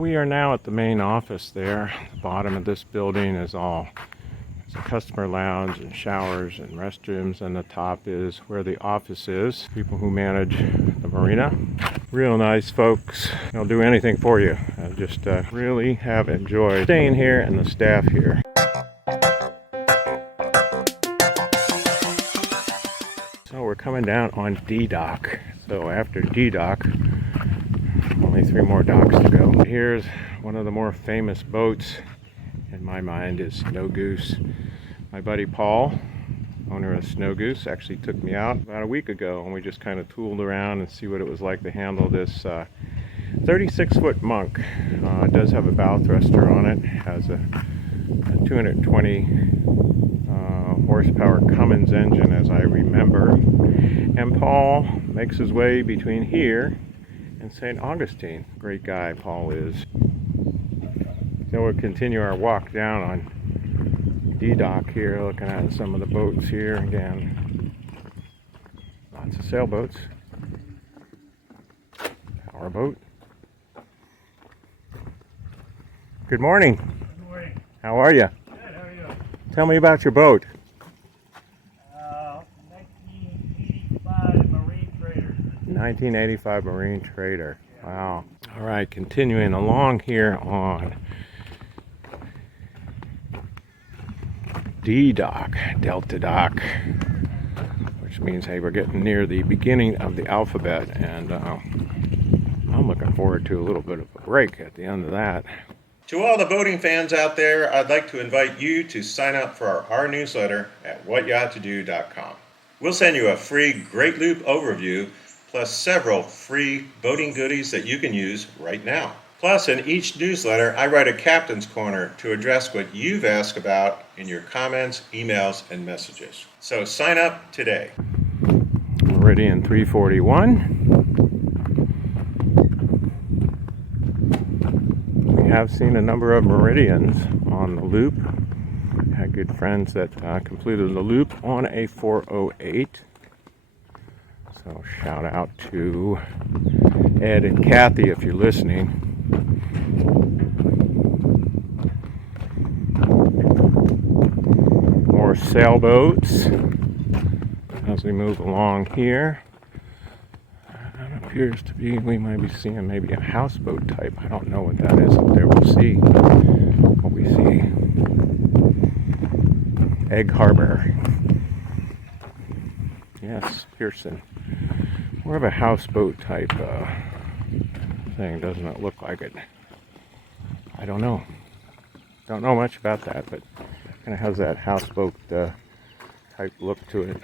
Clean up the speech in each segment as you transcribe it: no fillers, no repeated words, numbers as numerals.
We are now at the main office there. The bottom of this building is all it's a customer lounge and showers and restrooms, and the top is where the office is. People who manage the marina. Real nice folks. They'll do anything for you. I just really have enjoyed staying here and the staff here. So we're coming down on D dock. So after D dock, only 3 more docks to go. Here's one of the more famous boats in my mind is Snow Goose. My buddy Paul, owner of Snow Goose, actually took me out about a week ago, and we just kind of tooled around and see what it was like to handle this 36-foot monk. It does have a bow thruster on it. It has a 220 horsepower Cummins engine, as I remember. And Paul makes his way between here and St. Augustine. Great guy Paul is. So we'll continue our walk down on D dock here, looking at some of the boats here. Again, lots of sailboats, powerboat. Good morning. Good morning. How are you? Good, how are you? Tell me about your boat. 1985 Marine Trader. 1985 Marine Trader. Yeah. Wow. All right, continuing along here on D dock, Delta dock, which means, hey, we're getting near the beginning of the alphabet, and I'm looking forward to a little bit of a break at the end of that. To all the boating fans out there, I'd like to invite you to sign up for our newsletter at whatyachttodo.com. We'll send you a free Great Loop overview, plus several free boating goodies that you can use right now. Plus, in each newsletter, I write a Captain's Corner to address what you've asked about in your comments, emails, and messages. So sign up today. Meridian 341. We have seen a number of Meridians on the loop. Had good friends that completed the loop on a 408. So shout out to Ed and Kathy if you're listening. More sailboats as we move along here. It appears to be, we might be seeing maybe a houseboat type. I don't know what that is up there. We'll see what we see. Egg Harbor. Yes, Pearson. More of a houseboat type thing, doesn't it look like it? I don't know. Don't know much about that, but kind of has that houseboat type look to it.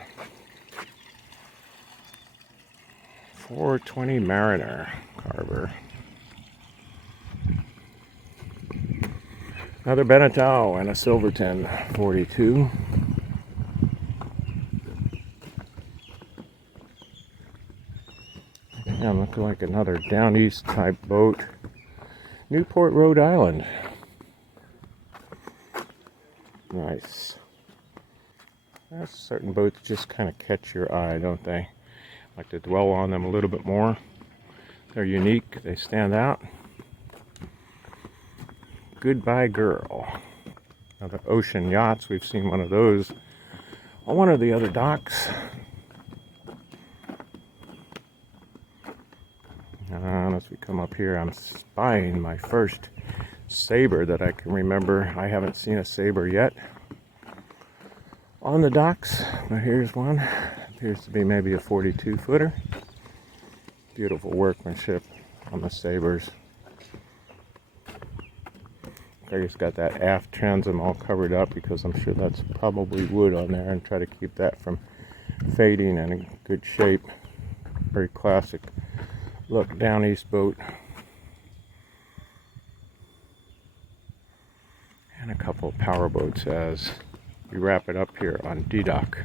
420 Mariner, Carver. Another Beneteau and a Silverton 42. Again, looking like another down east type boat. Newport, Rhode Island. Nice. Certain boats just kind of catch your eye, don't they? I like to dwell on them a little bit more. They're unique, they stand out. Goodbye Girl. Another Ocean Yachts, we've seen one of those on one of the other docks. As we come up here, I'm spying my first Sabre that I can remember. I haven't seen a Sabre yet on the docks, but here's one. Appears to be maybe a 42-footer. Beautiful workmanship on the Sabres. I just got that aft transom all covered up because I'm sure that's probably wood on there, and try to keep that from fading and in good shape. Very classic look down east boat. And a couple of power boats as we wrap it up here on D dock.